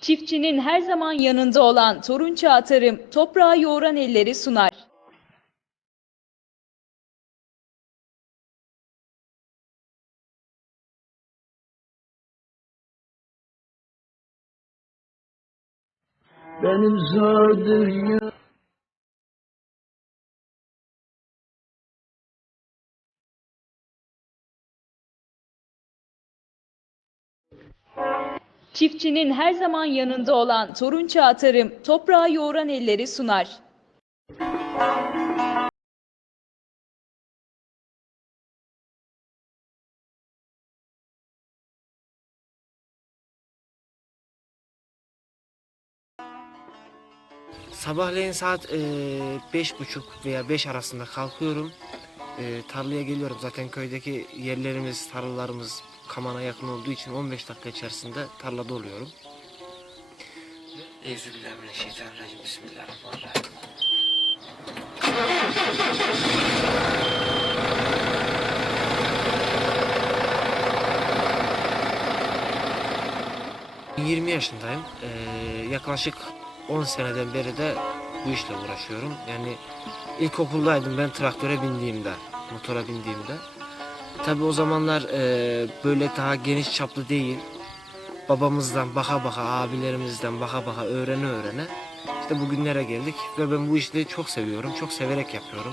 Çiftçinin her zaman yanında olan Torun Çağ Tarım, toprağı yoğuran elleri sunar. Benim zor dünya Çiftçinin her zaman yanında olan Torun Çağ Tarım, toprağı yoğuran elleri sunar. Sabahleyin saat eee, beş buçuk veya beş arasında kalkıyorum. Eee, tarlaya geliyorum. Zaten köydeki yerlerimiz, tarlalarımız Kaman'a yakın olduğu için 15 dakika içerisinde tarlada oluyorum. Euzubillahimineşşeytanirracim. Bismillahirrahmanirrahim. ...20 yaşındayım. Eee, yaklaşık 10 seneden beri de bu işle uğraşıyorum. Yani ilkokuldaydım ben traktöre bindiğimde, motora bindiğimde. Tabii o zamanlar eee, böyle daha geniş çaplı değil. Babamızdan baka baka, abilerimizden baka baka öğrene öğrene. işte bugünlere geldik ve ben bu işi çok seviyorum, çok severek yapıyorum.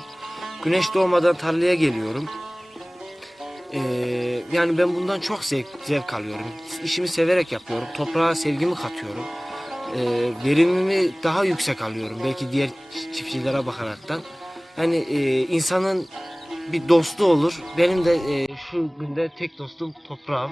Güneş doğmadan tarlaya geliyorum. Eee, yani ben bundan çok zevk, zevk alıyorum. İşimi severek yapıyorum. Toprağa sevgimi katıyorum. Eee, verimimi daha yüksek alıyorum. Belki diğer çiftçilere bakaraktan. Yani eee, insanın bir dostu olur. Benim de eee, şu günde tek dostum toprağım.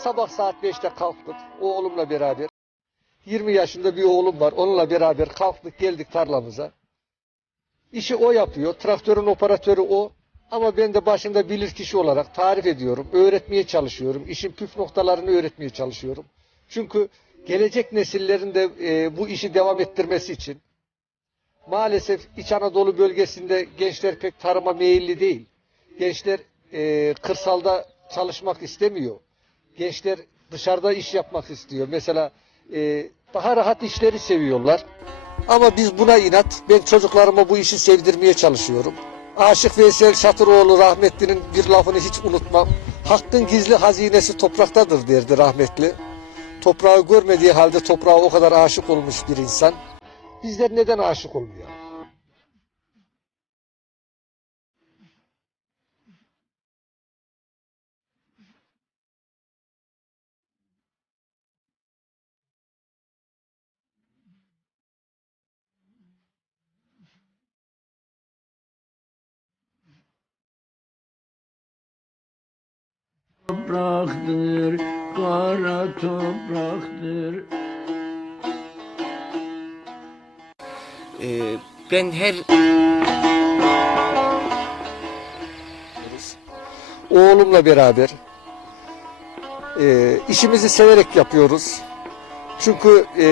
Sabah saat 5'te kalktık oğlumla beraber. 20 yaşında bir oğlum var. Onunla beraber kalktık geldik tarlamıza. İşi o yapıyor. Traktörün operatörü o. Ama ben de başında bilir kişi olarak tarif ediyorum. Öğretmeye çalışıyorum. İşin püf noktalarını öğretmeye çalışıyorum. Çünkü gelecek nesillerin de e, bu işi devam ettirmesi için maalesef İç Anadolu bölgesinde gençler pek tarıma meyilli değil. Gençler e, kırsalda çalışmak istemiyor. Gençler dışarıda iş yapmak istiyor. Mesela e, daha rahat işleri seviyorlar. Ama biz buna inat. Ben çocuklarıma bu işi sevdirmeye çalışıyorum. Aşık Veysel Şatıroğlu rahmetlinin bir lafını hiç unutmam. Hakkın gizli hazinesi topraktadır derdi rahmetli. Toprağı görmediği halde toprağa o kadar aşık olmuş bir insan. Bizler neden aşık olmuyor? Topraktır, kara topraktır. Eee, ben her Oğlumla beraber e, işimizi severek yapıyoruz. Çünkü e,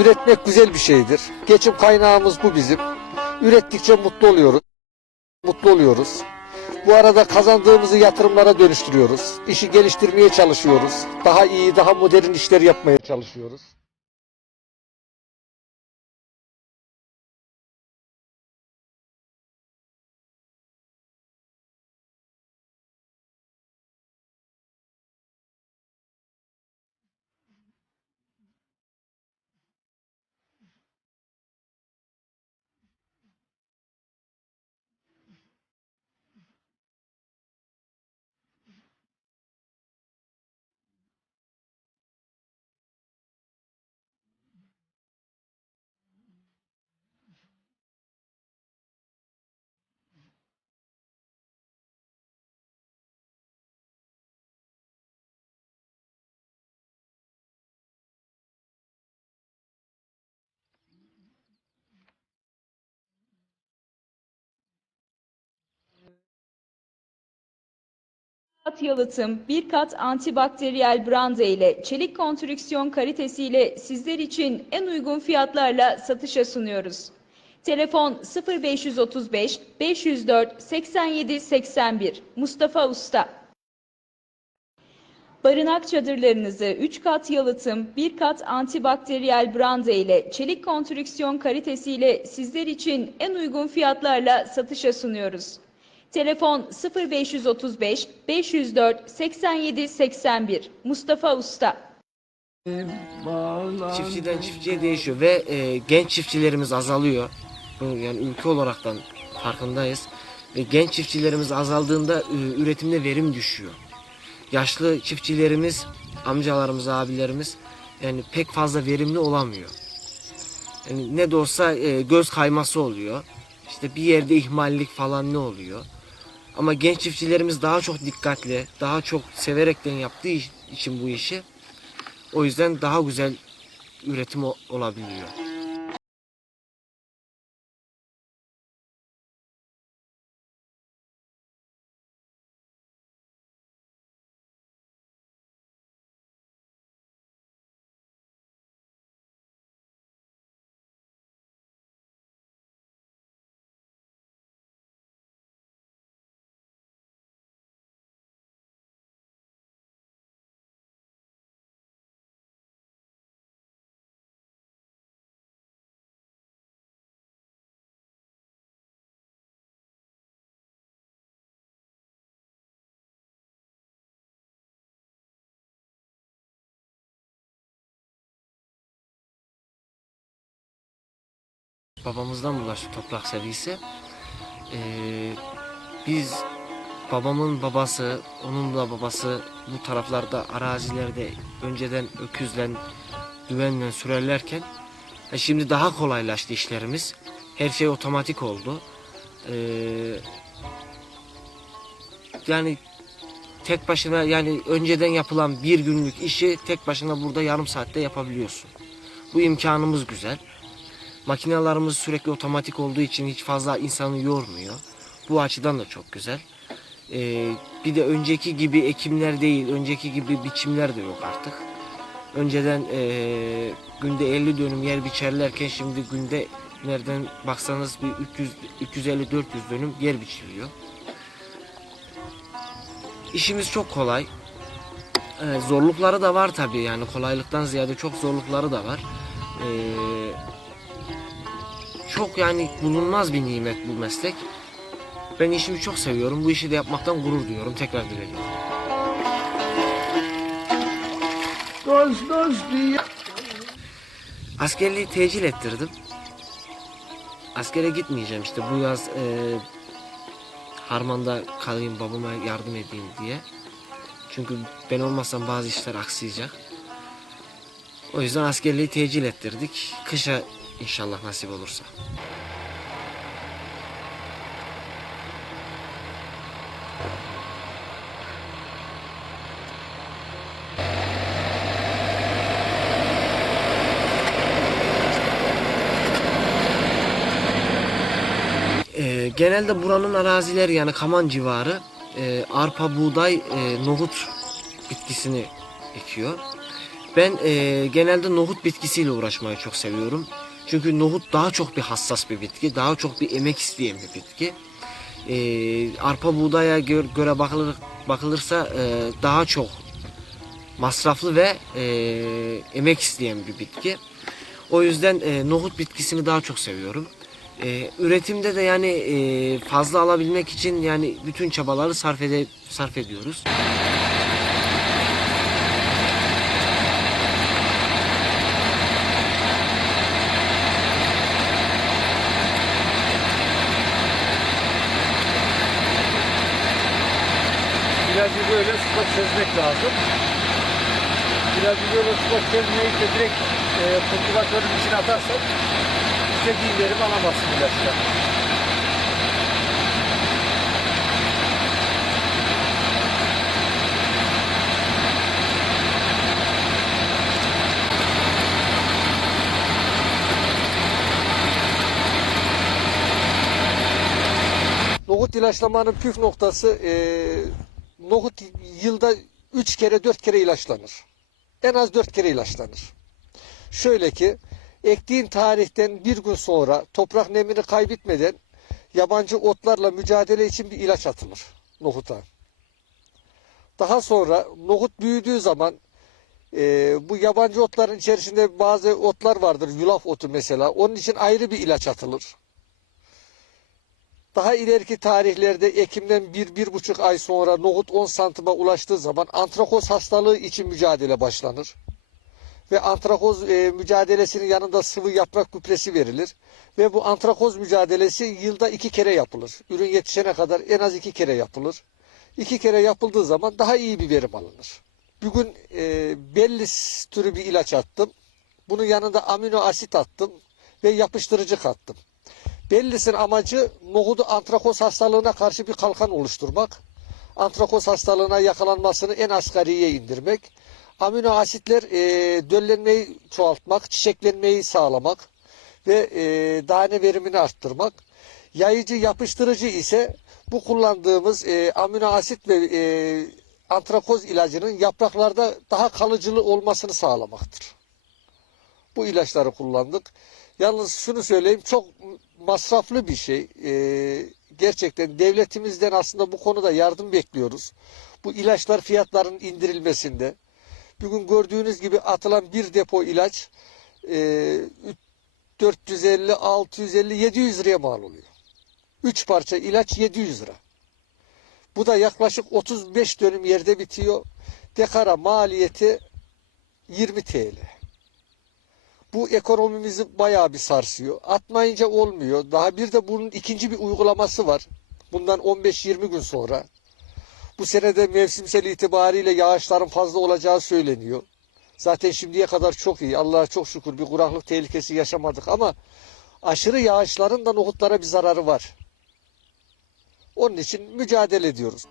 üretmek güzel bir şeydir. Geçim kaynağımız bu bizim. Ürettikçe mutlu oluyoruz. Mutlu oluyoruz. Bu arada kazandığımızı yatırımlara dönüştürüyoruz. İşi geliştirmeye çalışıyoruz. Daha iyi, daha modern işler yapmaya çalışıyoruz. Kat yalıtım, bir kat antibakteriyel branda ile çelik konstrüksiyon kalitesiyle sizler için en uygun fiyatlarla satışa sunuyoruz. Telefon 0535 504 87 81 Mustafa Usta. Barınak çadırlarınızı 3 kat yalıtım, 1 kat antibakteriyel branda ile çelik konstrüksiyon kalitesiyle sizler için en uygun fiyatlarla satışa sunuyoruz. Telefon 0535 504 87 81 Mustafa Usta. Çiftçiden çiftçiye değişiyor ve e, genç çiftçilerimiz azalıyor. Yani ülke olaraktan farkındayız. Ve genç çiftçilerimiz azaldığında e, üretimde verim düşüyor. Yaşlı çiftçilerimiz, amcalarımız, abilerimiz yani pek fazla verimli olamıyor. Yani ne de olsa e, göz kayması oluyor. İşte bir yerde ihmallik falan ne oluyor. Ama genç çiftçilerimiz daha çok dikkatli, daha çok severekten yaptığı için bu işi o yüzden daha güzel üretim olabiliyor. Babamızdan bulaştı toprak sevgisi. Ee, biz babamın babası, onun da babası bu taraflarda arazilerde önceden öküzle, düvenle sürerlerken e şimdi daha kolaylaştı işlerimiz. Her şey otomatik oldu. Ee, yani tek başına yani önceden yapılan bir günlük işi tek başına burada yarım saatte yapabiliyorsun. Bu imkanımız güzel. Makinelerimiz sürekli otomatik olduğu için hiç fazla insanı yormuyor. Bu açıdan da çok güzel. Ee, bir de önceki gibi ekimler değil, önceki gibi biçimler de yok artık. Önceden ee, günde 50 dönüm yer biçerlerken şimdi günde nereden baksanız bir 300 350-400 dönüm yer biçiliyor. İşimiz çok kolay. Ee, zorlukları da var tabii yani kolaylıktan ziyade çok zorlukları da var. Ee, çok yani bulunmaz bir nimet bu meslek. Ben işimi çok seviyorum. Bu işi de yapmaktan gurur duyuyorum. Tekrar dilerim. Dost dost diye. Askerliği tecil ettirdim. Askere gitmeyeceğim işte bu yaz e, Harman'da kalayım babama yardım edeyim diye. Çünkü ben olmazsam bazı işler aksayacak. O yüzden askerliği tecil ettirdik. Kışa inşallah nasip olursa. Ee, genelde buranın arazileri yani Kaman civarı e, arpa, buğday, e, nohut bitkisini ekiyor. Ben e, genelde nohut bitkisiyle uğraşmayı çok seviyorum. Çünkü nohut daha çok bir hassas bir bitki, daha çok bir emek isteyen bir bitki. E, arpa buğdaya gö- göre bakılır, bakılırsa e, daha çok masraflı ve e, emek isteyen bir bitki. O yüzden e, nohut bitkisini daha çok seviyorum. E, üretimde de yani e, fazla alabilmek için yani bütün çabaları sarf, ede, sarf ediyoruz. Çözmek lazım. İlacı böyle sıkak çözmeyip de direkt e, kultivatörün içine atarsak istediği verimi alamazsın ilaçla. Nohut ilaçlamanın püf noktası e, nohut yılda 3 kere 4 kere ilaçlanır. En az 4 kere ilaçlanır. Şöyle ki ektiğin tarihten bir gün sonra toprak nemini kaybetmeden yabancı otlarla mücadele için bir ilaç atılır nohuta. Daha sonra nohut büyüdüğü zaman e, bu yabancı otların içerisinde bazı otlar vardır. Yulaf otu mesela. Onun için ayrı bir ilaç atılır. Daha ileriki tarihlerde Ekim'den bir, bir buçuk ay sonra nohut 10 santıma ulaştığı zaman antrakoz hastalığı için mücadele başlanır. Ve antrakoz e, mücadelesinin yanında sıvı yaprak gübresi verilir. Ve bu antrakoz mücadelesi yılda iki kere yapılır. Ürün yetişene kadar en az iki kere yapılır. İki kere yapıldığı zaman daha iyi bir verim alınır. Bugün e, Bellis türü bir ilaç attım. Bunun yanında amino asit attım ve yapıştırıcı kattım. Bellis'in amacı nohudu antrakoz hastalığına karşı bir kalkan oluşturmak. Antrakoz hastalığına yakalanmasını en asgariye indirmek. Amino asitler e, döllenmeyi çoğaltmak, çiçeklenmeyi sağlamak ve e, tane verimini arttırmak. Yayıcı yapıştırıcı ise bu kullandığımız e, amino asit ve e, antrakoz ilacının yapraklarda daha kalıcılı olmasını sağlamaktır. Bu ilaçları kullandık. Yalnız şunu söyleyeyim çok masraflı bir şey. Ee, gerçekten devletimizden aslında bu konuda yardım bekliyoruz. Bu ilaçlar fiyatların indirilmesinde. Bugün gördüğünüz gibi atılan bir depo ilaç e, 450, 650, 700 liraya mal oluyor. 3 parça ilaç 700 lira. Bu da yaklaşık 35 dönüm yerde bitiyor. Dekara maliyeti 20 TL. Bu ekonomimizi bayağı bir sarsıyor. Atmayınca olmuyor. Daha bir de bunun ikinci bir uygulaması var. Bundan 15-20 gün sonra. Bu senede mevsimsel itibariyle yağışların fazla olacağı söyleniyor. Zaten şimdiye kadar çok iyi. Allah'a çok şükür bir kuraklık tehlikesi yaşamadık ama aşırı yağışların da nohutlara bir zararı var. Onun için mücadele ediyoruz.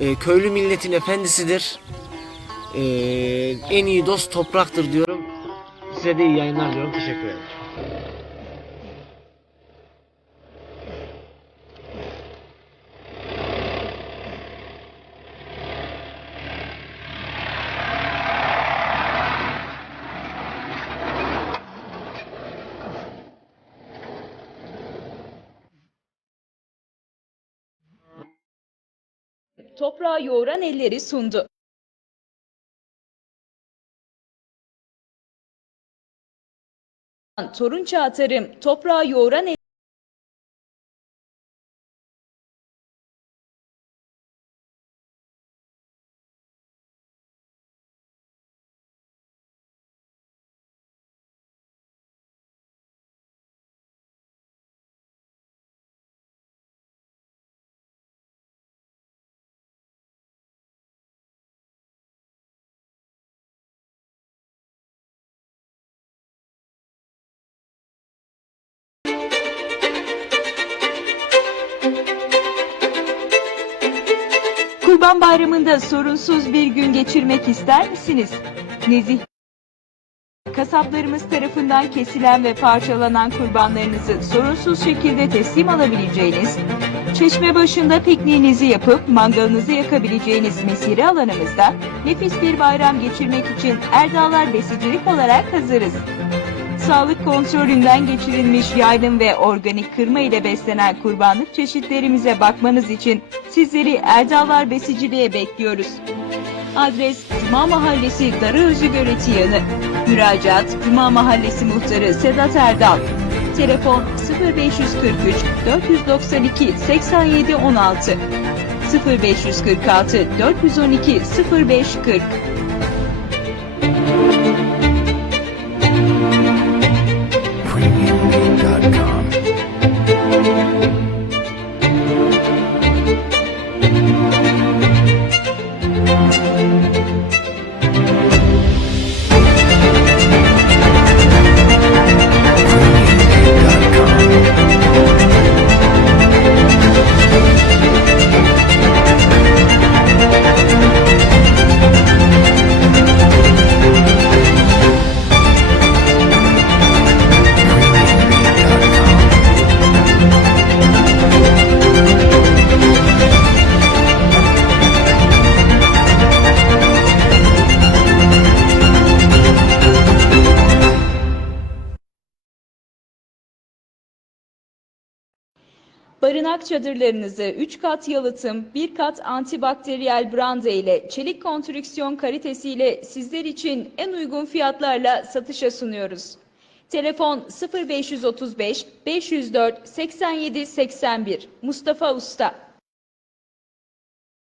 E, köylü milletin efendisidir. E, en iyi dost topraktır diyorum. Size de iyi yayınlar diyorum. Teşekkür ederim. Toprağı yoğuran elleri sundu. Torun Çağ Tarım, toprağı yoğuran Kurban Bayramı'nda sorunsuz bir gün geçirmek ister misiniz? Nezih Kasaplarımız tarafından kesilen ve parçalanan kurbanlarınızı sorunsuz şekilde teslim alabileceğiniz, çeşme başında pikniğinizi yapıp mangalınızı yakabileceğiniz mesire alanımızda nefis bir bayram geçirmek için Erdağlar Besicilik olarak hazırız. Sağlık kontrolünden geçirilmiş yaylım ve organik kırma ile beslenen kurbanlık çeşitlerimize bakmanız için sizleri Erdağlar Besiciliğe bekliyoruz. Adres Cuma Mahallesi Darıözü Göreti yanı. Müracaat Cuma Mahallesi Muhtarı Sedat Erdal. Telefon 0543 492 87 16 0546 412 0540 Barınak çadırlarınızı 3 kat yalıtım, 1 kat antibakteriyel branda ile çelik konstrüksiyon kalitesiyle sizler için en uygun fiyatlarla satışa sunuyoruz. Telefon 0535 504 87 81 Mustafa Usta